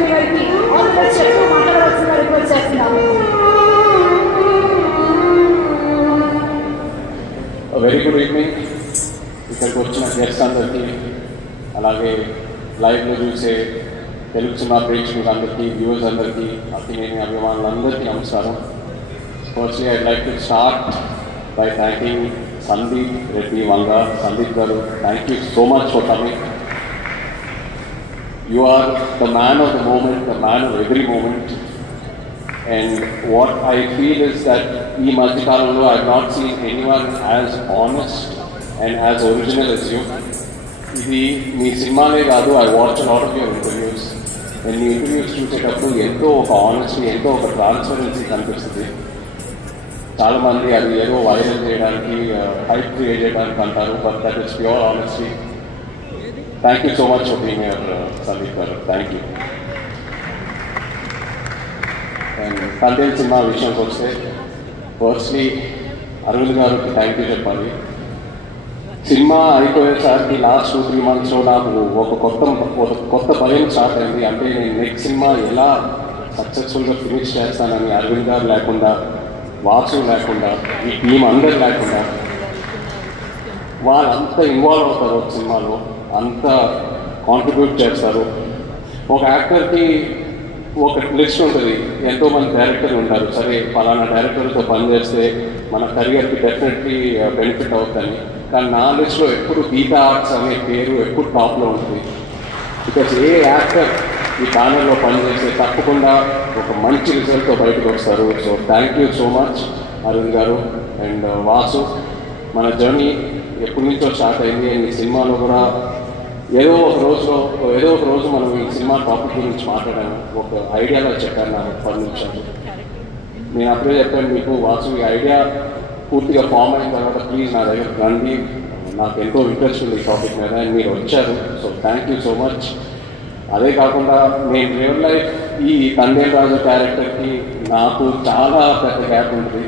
నాగార్జున గారికి all the best చెప్తూ మాట్లాడవలసిన రిక్వెస్ట్ చేస్తున్నాము. Very good evening. ఇక్కడికి వచ్చిన గెస్ట్ అందరికీ, అలాగే లైవ్లో చూసే తెలుగు సినిమా ప్రేక్షకులందరికీ, వ్యూవర్స్ అందరికీ, అక్కినేని అభిమానులందరికీ నమస్కారం. Firstly I'd like to start by thanking Sandeep Reddy Vanga. Sandeep garu, thank you so much for coming. You are the man of the moment, the man of every moment. And what I feel is that in Madhikalanlo I have not seen anyone as honest and as original as you. Idi mee cinema kaadu, I watched a lot of your interviews. And mee interviews చూసేటప్పుడు ఎంతో ఒక honesty, ఎంతో ఒక transparency కనిపిస్తుంది. చాలా మంది అది ఏదో వైరల్ చేయడానికి, హైప్ క్రియేట్ చేయడానికి అంటారు, but that is pure honesty. Thank you so much for being here, Sandeep garu. Thank you. And content cinema విషయానికి వస్తే, ఫస్ట్లీ అరవింద్ గారికి థ్యాంక్ యూ చెప్పాలి. సినిమా అయిపోయేసరికి లాస్ట్ 2-3 monthsలో నాకు ఒక కొత్త భయం స్టార్ట్ అయింది. అంటే నేను నెక్స్ట్ సినిమా ఎలా సక్సెస్ఫుల్గా ఫినిష్ చేస్తానని. అరవింద్ గారు లేకుండా, వాసు లేకుండా, ఈ టీం అందరు లేకుండా, వాళ్ళంతా ఇన్వాల్వ్ అవుతారు ఒక సినిమాలో, అంత కాంట్రిబ్యూట్ చేస్తారు. ఒక యాక్టర్కి ఒక లిస్ట్ ఉంటుంది, ఎంతోమంది డైరెక్టర్లు ఉంటారు. సరే ఫలానా డైరెక్టర్తో పనిచేస్తే మన కెరియర్కి డెఫినెట్లీ బెనిఫిట్ అవుతుంది. కానీ నా లిస్ట్లో ఎప్పుడు గీతా ఆర్ట్స్ అనే పేరు ఎప్పుడు టాప్లో ఉంటుంది. బికాజ్ ఏ యాక్టర్ ఈ బ్యానర్లో పనిచేస్తే తప్పకుండా ఒక మంచి రిజల్ట్తో బయటకు వస్తారు. So thank you so much Arvind గారు అండ్ వాసు. మన జర్నీ ఎప్పటి నుంచో స్టార్ట్ అయింది. అండ్ ఈ సినిమాలో కూడా ఏదో ఒక రోజు మనం ఈ సినిమా టాపిక్ గురించి మాట్లాడాము. ఒక ఐడియాలో చెప్పాను నాకు 10 నిమిషాలు. నేను అప్పుడే చెప్పాను మీకు, వాసు ఈ ఐడియా పూర్తిగా ఫామ్ అయిన తర్వాత ప్లీజ్ నా దగ్గర రండి, నాకు ఎంతో ఇంట్రెస్ట్ ఉంది ఈ టాపిక్ మీద. అండ్ మీరు వచ్చారు. So thank you so much. అదే కాకుండా నేను రియల్ లైఫ్ ఈ తండేల్ రాజు క్యారెక్టర్కి నాకు చాలా పెద్ద గ్యాప్ ఉంటుంది.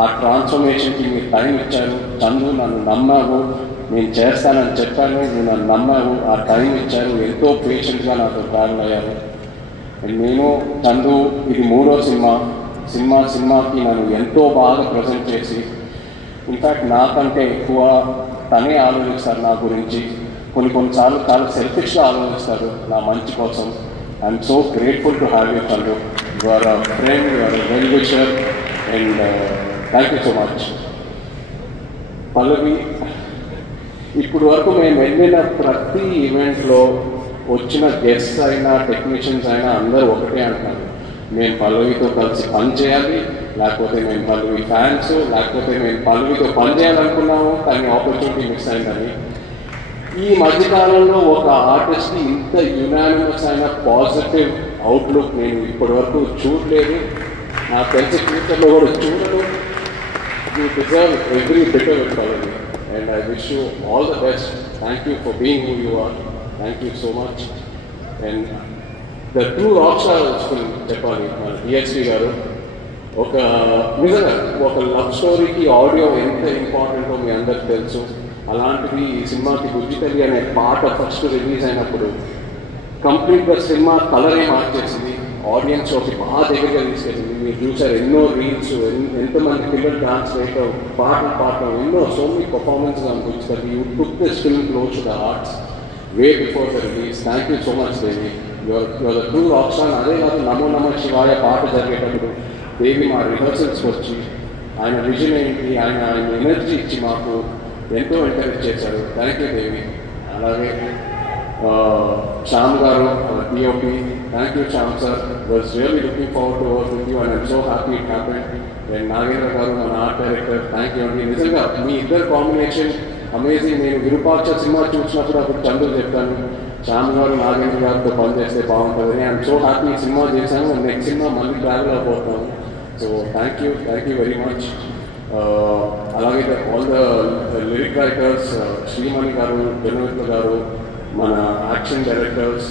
ఆ ట్రాన్స్ఫర్మేషన్కి మీరు టైం ఇచ్చారు. చందు నన్ను నమ్మావు, నేను చేస్తానని చెప్పాను, నువ్వు నన్ను నమ్మావు, ఆ టైం ఇచ్చారు, ఎంతో పేషెంట్గా నాతో ట్రావెల్ అయ్యారు. అండ్ నేను చందు ఇది 3వ సినిమాకి నన్ను ఎంతో బాగా ప్రజెంట్ చేసి, ఇన్ఫ్యాక్ట్ నాకంటే ఎక్కువ తనే ఆలోచిస్తారు నా గురించి. కొన్నిసార్లు చాలా సెల్ఫిష్గా ఆలోచిస్తారు నా మంచి కోసం. I'm so grateful to have you Chandu. You are a friend, you are a well wisher and thank you so much. Pallavi, ఇప్పుడు వరకు మేము వెళ్ళిన ప్రతి ఈవెంట్లో వచ్చిన గెస్ట్స్ అయినా, టెక్నీషియన్స్ అయినా అందరూ ఒకటే అంటున్నారు, మేము పల్లవితో కలిసి పని చేయాలి, లేకపోతే మేము పల్లవి ఫ్యాన్స్, లేకపోతే మేము పల్లవితో పని చేయాలనుకున్నాము కానీ ఆపర్చునిటీ మిస్ అయిందని. ఈ మధ్యకాలంలో ఒక ఆర్టిస్ట్కి ఇంత యునానిమస్ అయిన పాజిటివ్ అవుట్లుక్ నేను ఇప్పటి వరకు చూడలేదు. నాకు తెలిసి ఫ్యూచర్లో కూడా చూడను. You deserve every bit of it Pallavi. And I wish you all the best. Thank you for being who you are. Thank you so much. And the true rockstar film చెప్పాలి మన DSP గారు. నిజంగా ఒక love స్టోరీకి audio ఎంత ఇంపార్టెంటో మీ అందరికి తెలుసు. అలాంటిది ఈ సినిమాకి బుజ్జితల్లి అనే పాట ఫస్ట్ రిలీజ్ అయినప్పుడు కంప్లీట్గా సినిమా కలరే మార్చేసింది. ఆడియన్స్ ఒక బాగా దగ్గరగా తీసుకెళ్ళింది. మీరు చూసారు ఎన్నో రీల్స్, ఎంతమంది పిల్లలు డాన్స్ వేయటం, పాటలు ఎన్నో సో మెనీ పర్ఫార్మెన్స్ అనిపించారు. You took this film close to the hearts way before the release. Thank you so much Devi. Your the true rock star. అదే కాదు, నమో నమ శివాయ పాట జరిగేటప్పుడు దేవి మా రిహర్సల్స్కి వచ్చి ఆయన విజన్ ఏంటి, ఆయన ఎనర్జీ ఇచ్చి మాకు ఎంతో ఎంకరేజ్ చేశారు. థ్యాంక్ యూ దేవి. అలాగే శ్యామ్ గారు, DOP, thank you Shyam sir. Was really looking forward to work with you and I'm so happy it happened. And Nagendra గారు మన ఆర్ట్ డైరెక్టర్, థ్యాంక్ యూ అండి. నిజంగా మీ ఇద్దరు కాంబినేషన్ అమేజింగ్. నేను విరూపాక్ష సినిమా చూసినప్పుడు అప్పుడు చంద్రుడు చెప్పాను, శ్యామ్ గారు నాగేంద్ర గారితో పనిచేస్తే బాగుంటుంది. ఐఎమ్ సో హ్యాపీ సినిమా చేశాను. నెక్స్ట్ సినిమా మళ్ళీ ట్రావెల్ అయిపోతాను. So thank you very much. అలాగే all the lyric writers, Shreemani garu, Janavitra garu, మన యాక్షన్ డైరెక్టర్స్,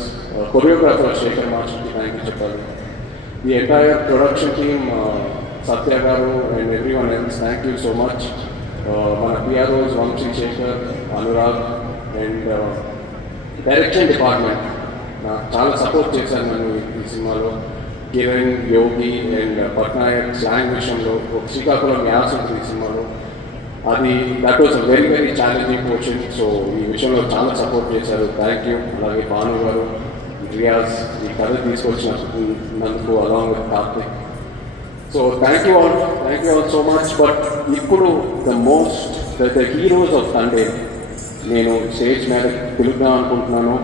కొరియోగ్రాఫర్ శేఖర్ మాస్టర్కి థ్యాంక్ యూ చెప్పాలి. The entire production team, Satya garu and everyone else, thank you so much. మన PROs Vamsi, Shekhar, Anurag and direction department నాకు చాలా support చేశారు నన్ను ఈ సినిమాలో. కిరణ్, యోగి అండ్ పట్నాయక్ స్లాంగ్ విషయంలో ఒక శ్రీకాకుళం యాస ఉంటుంది ఈ సినిమాలో. అది that was a very very challenging portion. So ఈ విషయంలో చాలా సపోర్ట్ చేశారు. Thank you. అలాగే భాను గారు, రియాజ్ ఈ కథ తీసుకొచ్చినందుకు along with Karthik. So thank you all so much. But ఇప్పుడు ద హీరోస్ ఆఫ్ సండే నేను స్టేజ్ మీద పిలుద్దాం అనుకుంటున్నాను.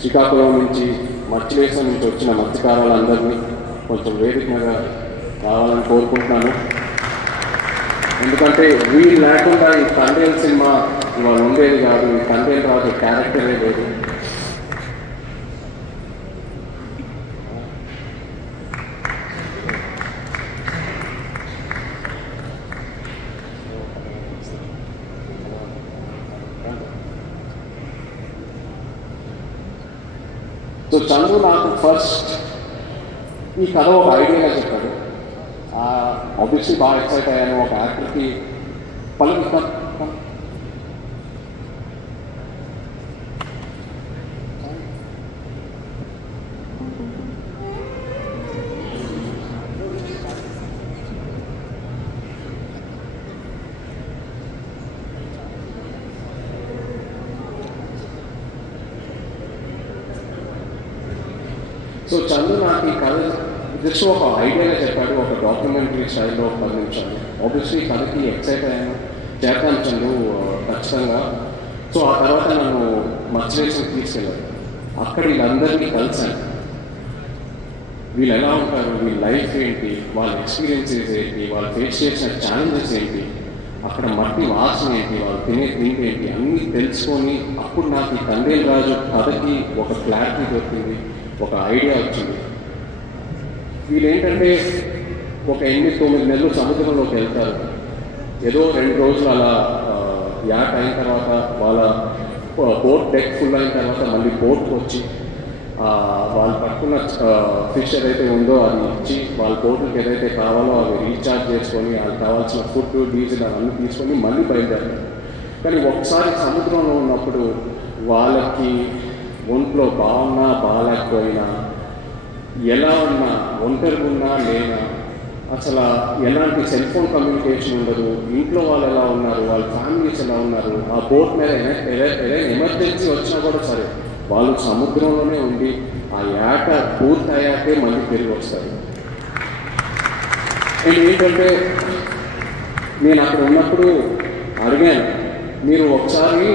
శ్రీకాకుళం నుంచి, మత్స్యలేశం నుంచి వచ్చిన మత్స్యకారులందరినీ కొంచెం వేదిక మీద రావాలని కోరుకుంటున్నాను. ఎందుకంటే వీళ్ళు లేకుండా ఈ తండ్రేల్ సినిమా ఇవాళ ఉండేది కాదు. ఈ తండ్రేల్ రాజు క్యారెక్టరే లేదు. సో చందు నాకు ఫస్ట్ ఈ కథ ఒక ఐడియాగా చెప్పాడు. ఆబ్వియస్లీ బాగా ఎక్సైట్ అయ్యాను. ఒక యాక్టర్కి పలుకుతాం. సో చందు నాకు ఈ కథ జస్ట్ ఒక ఐడియాగా చెప్పాడు. ఒక డాక్యుమెంటరీ స్టైల్లో 10 నిమిషాలు. ఆబ్వియస్లీ కథకి ఎక్సైట్ అయ్యాను. చేస్తాను చందు ఖచ్చితంగా. సో ఆ తర్వాత నన్ను మత్స్యలేశంకి తీసుకెళ్ళారు. అక్కడ వీళ్ళందరినీ కలిసాను. వీళ్ళు ఎలా ఉంటారు, వీళ్ళ లైఫ్ ఏంటి, వాళ్ళ ఎక్స్పీరియన్సెస్ ఏంటి, వాళ్ళు ఫేస్ చేసిన ఛాలెంజెస్ ఏంటి, అక్కడ మట్టి వాసన ఏంటి, వాళ్ళు తినే తిండి ఏంటి అన్నీ తెలుసుకొని అప్పుడు నాకు ఈ తండ్రేల్ రాజు కథకి ఒక క్లారిటీ దొరికింది, ఒక ఐడియా వచ్చింది. వీళ్ళేంటంటే ఒక 8-9 నెలలు సముద్రంలోకి వెళ్తారు. ఏదో 2 రోజులు అలా యాక్ అయిన తర్వాత వాళ్ళ బోట్ డెక్ ఫుల్ అయిన తర్వాత మళ్ళీ బోట్కి వచ్చి వాళ్ళు పట్టుకున్న ఫిష్ ఏదైతే ఉందో అది ఇచ్చి వాళ్ళ బోట్లకు ఏదైతే కావాలో అవి రీఛార్జ్ చేసుకొని వాళ్ళకి కావాల్సిన ఫుడ్, డీజిల్ అవన్నీ తీసుకొని మళ్ళీ బయలుదేరుతారు. కానీ ఒకసారి సముద్రంలో ఉన్నప్పుడు వాళ్ళకి ఒంట్లో బాగున్నా బాగాలేకపోయినా, ఎలా ఉన్నా, ఒంటరిగా ఉన్నా లేనా, అసలు ఎలాంటి సెల్ ఫోన్ కమ్యూనికేషన్ ఉండదు. ఇంట్లో వాళ్ళు ఎలా ఉన్నారు, వాళ్ళ ఫ్యామిలీస్ ఎలా ఉన్నారు, ఆ బోట్ మీద ఏదైనా ఎమర్జెన్సీ వచ్చినా కూడా సరే వాళ్ళు సముద్రంలోనే ఉండి ఆ యాట పూర్తయ్యాకే మళ్ళీ తిరిగి వస్తారు. అండ్ ఏంటంటే నేను అక్కడ ఉన్నప్పుడు అడిగాను, మీరు ఒకసారి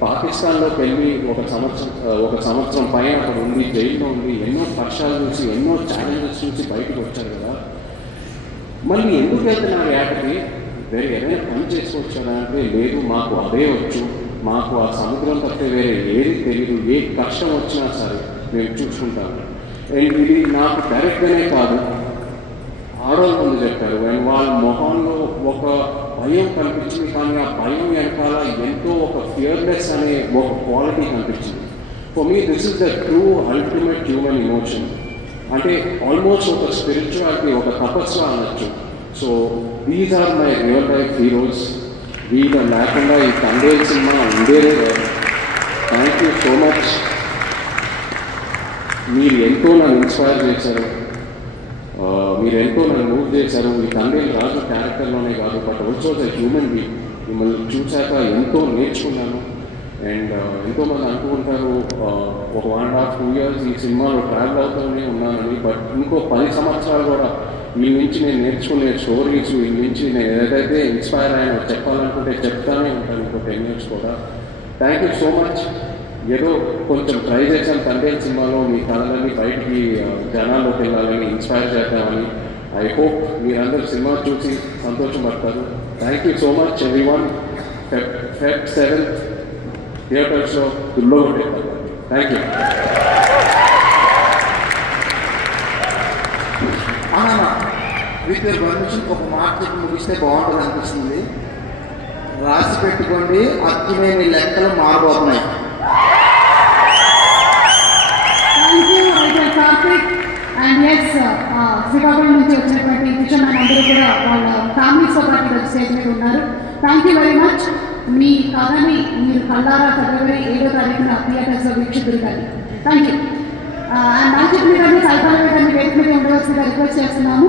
పాకిస్తాన్లోకి వెళ్ళి ఒక సంవత్సరం పైన అక్కడ ఉండి జైల్లో ఉండి ఎన్నో కష్టాలు చూసి ఎన్నో ఛాలెంజెస్ చూసి బయటకు వచ్చారు కదా, మళ్ళీ ఎందుకు వెళ్తున్నారు యాటకి, వేరే ఏదైనా పని చేసుకొచ్చారా అంటే లేదు, మాకు అదే వచ్చు, మాకు ఆ సముద్రం తప్పితే వేరే ఏది తెలియదు, ఏ కష్టం వచ్చినా సరే మేము చూసుకుంటాము. అండ్ ఇది నాకు డైరెక్ట్గానే కాదు, ఆడవాళ్ళ ముందు చెప్పారు. అండ్ వాళ్ళ మొహంలో ఒక భయం కనిపించింది, కానీ ఆ భయం వెనకాల ఎంతో ఒక ఫియర్లెస్ అనే ఒక క్వాలిటీ కనిపించింది. For me this is the true ultimate human emotion. అంటే ఆల్మోస్ట్ ఒక స్పిరిచువాలిటీ, ఒక తపస్సు అనొచ్చు. So these are my real life heroes. వీళ్ళు లేకుండా ఈ తండ్రేల్ సినిమా ఉండేదే కాదు. Thank you so much. మీరు ఎంతో నన్ను ఇన్స్పైర్ చేశారు, మీరు ఎంతో నన్ను మూవ్ చేశారు. ఈ తండ్రేల్ రాజు క్యారెక్టర్లోనే కాదు, but also the human being. మిమ్మల్ని చూశాక ఎంతో నేర్చుకున్నాను. అండ్ ఎంతోమంది అంటూ ఉంటారు ఒక 1.5-2 years ఈ సినిమాలో ట్రావెల్ అవుతూనే ఉన్నానని, బట్ ఇంకో 10 సంవత్సరాలు కూడా వీళ్ళ నుంచి నేను నేర్చుకునే స్టోరీస్, వీళ్ళ నుంచి నేను ఏదైతే ఇన్స్పైర్ అయ్యానో చెప్పాలనుకుంటే చెప్తానే ఉంటాను ఇంకో 10 years కూడా. Thank you so much. ఏదో కొంచెం ట్రై చేశాను తండ్రేల్ సినిమాలో మీ కళలన్నీ బయటికి జనాల్లోకి వెళ్ళాలని, ఇన్స్పైర్ చేద్దామని. ఐ హోప్ మీరందరూ సినిమా చూసి సంతోషపడతారు. Thank you so much everyone. Feb 7th థియేటర్స్లో గుల్లో ఉంటారు. Thank you. With your permission ఒక మాట చెప్పి ముగిస్తే బాగుంటుంది అనిపిస్తుంది. రాసి పెట్టుకోండి, అక్కినేని లెక్కలు మారబోతున్నాయి. కార్తిక్ అండ్ ఎస్ శ్రీకాకుళం నుంచి వచ్చినటువంటి ఫిషర్మెన్ అందరూ కూడా వాళ్ళ ఫ్యామిలీస్తో పాటు స్టేజ్ మీద ఉన్నారు. Thank you very much. మీ కథని మీరు కళ్ళారా February 7వ తారీఖున థియేటర్స్లో వీక్షిద్దురు కానీ. Thank you. నాగచైతన్య గారిని సాయిబాబా గారిని వేదిక మీద ఉండవలసిందిగా రిక్వెస్ట్ చేస్తున్నాము.